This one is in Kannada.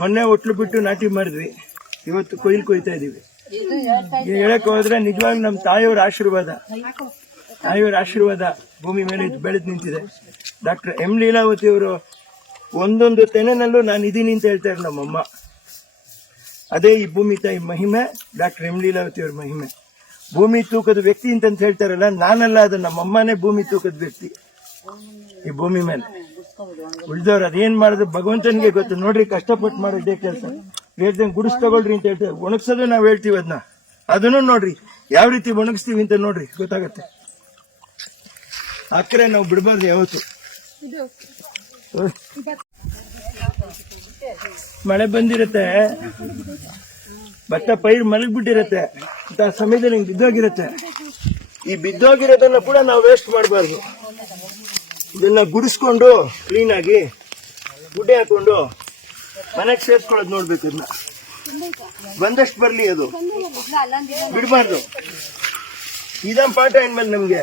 ಮೊನ್ನೆ ಒಟ್ಲು ಬಿಟ್ಟು ನಾಟಿ ಮಾಡಿದ್ವಿ, ಇವತ್ತು ಕೊಯ್ಲು ಕೊಯ್ತಾ ಇದೀವಿ. ಹೇಳಕ್ ಹೋದ್ರೆ ನಿಜವಾಗ್ಲೂ ನಮ್ಮ ತಾಯಿಯವರ ಆಶೀರ್ವಾದ ಭೂಮಿ ಮೇಲೆ ಬೆಳೆದು ನಿಂತಿದೆ. ಡಾಕ್ಟರ್ ಎಂ ಲೀಲಾವತಿ ಅವರು ಒಂದೊಂದು ತೆನೆನಲ್ಲೂ ನಾನು ಇದೀನಿ ಅಂತ ಹೇಳ್ತಾರೆ ನಮ್ಮಮ್ಮ. ಅದೇ ಈ ಭೂಮಿ ತಾಯಿ ಮಹಿಮೆ, ಡಾಕ್ಟರ್ ಎಂ ಲೀಲಾವತಿ ಅವ್ರ ಮಹಿಮೆ. ಭೂಮಿ ತೂಕದ ವ್ಯಕ್ತಿ ಅಂತ ಹೇಳ್ತಾರಲ್ಲ, ನಾನಲ್ಲ, ಅದು ನಮ್ಮಮ್ಮನೇ ಭೂಮಿ ತೂಕದ ವ್ಯಕ್ತಿ ಈ ಭೂಮಿ ಮೇಲೆ. ಉಳಿದವ್ರು ಅದೇನ್ ಮಾಡಿದ್ರು ಭಗವಂತನಿಗೆ ಗೊತ್ತು. ನೋಡ್ರಿ, ಕಷ್ಟಪಟ್ಟು ಮಾಡೋದೇ ಕೆಲಸ. ಹೇಳ್ದಂಗೆ ಗುಡಿಸ್ ತಗೊಳ್ರಿ ಅಂತ ಹೇಳ್ತಾರೆ, ಒಣಗ್ಸೋದು ನಾವ್ ಹೇಳ್ತೀವಿ. ಅದನ್ನು ನೋಡ್ರಿ ಯಾವ ರೀತಿ ಒಣಗಿಸ್ತೀವಿ ಅಂತ ನೋಡ್ರಿ, ಗೊತ್ತಾಗತ್ತೆ. ಅಕ್ಕರೆ ನಾವು ಬಿಡಬಾರ್ದು ಯಾವತ್ತು. ಮಳೆ ಬಂದಿರತ್ತೆ, ಭತ್ತ ಪೈರು ಮಲಗ್ಬಿಟ್ಟಿರತ್ತೆ, ಅಂತ ಸಮಯದಲ್ಲಿ ಹಿಂಗೆ ಬಿದ್ದೋಗಿರತ್ತೆ. ಈ ಬಿದ್ದೋಗಿರೋದನ್ನ ಕೂಡ ನಾವು ವೇಸ್ಟ್ ಮಾಡಬಾರ್ದು. ಇದನ್ನ ಗುಡಿಸ್ಕೊಂಡು ಕ್ಲೀನ್ ಆಗಿ ಗುಡ್ಡೆ ಹಾಕೊಂಡು ಮನೆಗೆ ಸೇರ್ಸ್ಕೊಳ್ಳೋದು ನೋಡ್ಬೇಕು. ಅದನ್ನ ಬಂದಷ್ಟು ಬರ್ಲಿ, ಅದು ಬಿಡಬಾರ್ದು. ಇದನ್ನ ಪಾಠ ಇನ್ಮೇಲೆ ನಮ್ಗೆ.